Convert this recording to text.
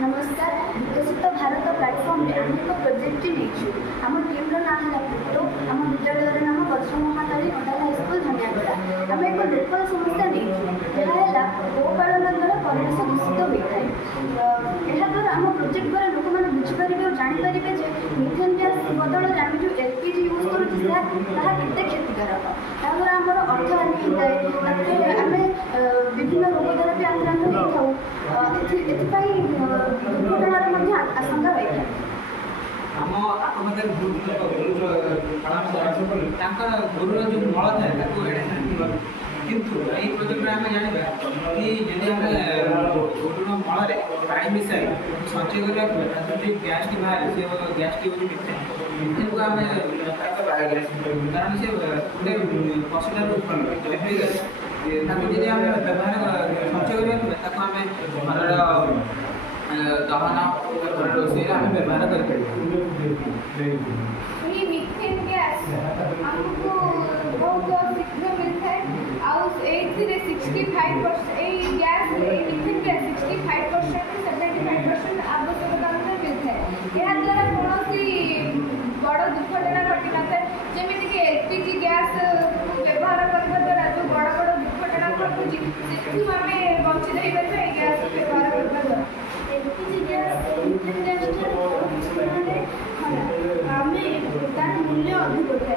नमस्कार। विकसित भारत प्लाटफर्म में आम एक प्रोजेक्ट नहीं आम टीम्र ना है प्रोटो आम विद्यालय नाम वज्र महाकाली मॉडल हाईस्कल धनियागड़ा आम एक लोकल समस्या नहीं गोपालन द्वारा परिवेश दूषित होता है। याद्वारा आम प्रोजेक्ट द्वारा लोक मैंने बुझीपारे और जानीपारे मिथेन गैस बदल में आम जो एलपीजी यूज करते क्षतिकारक याद्वारा आम अर्थ हानि होता है। आम विभिन्न रोग द्वारा भी आक्रांत होता दुर्घटनार आशंका रही है। आम आखपाखे गोरुर जो मल थाए किंतु ये प्रोजेक्ट आम जाना कि जब आम गोरुर मल पानी मिसाई संचय करवा जो गैस टी बाहर से गैस टी हूँ मिथेन को आम कारण से गोटे पशुटार उत्पन्न जब आम व्यवहार संचय करवा आम घर दहन घर रोषे आम व्यवहार कर मिथेन गैस हमको बहुत शीघ्र मिलता है और 65% गैस मिथेन गैस 65% 75% आवश्यकता मिलता है। यह द्वारा कौन बड़ दुर्घटना घटी न था जमीन कि एलपीजी गैस व्यवहार करने द्वारा जो बड़ बड़ दुर्घटना घटुची से आम बची रही गैस व्यवहार करने द्वारा एलपीजी गैस मिथेन गैस आम तार मूल्य अधिक होता है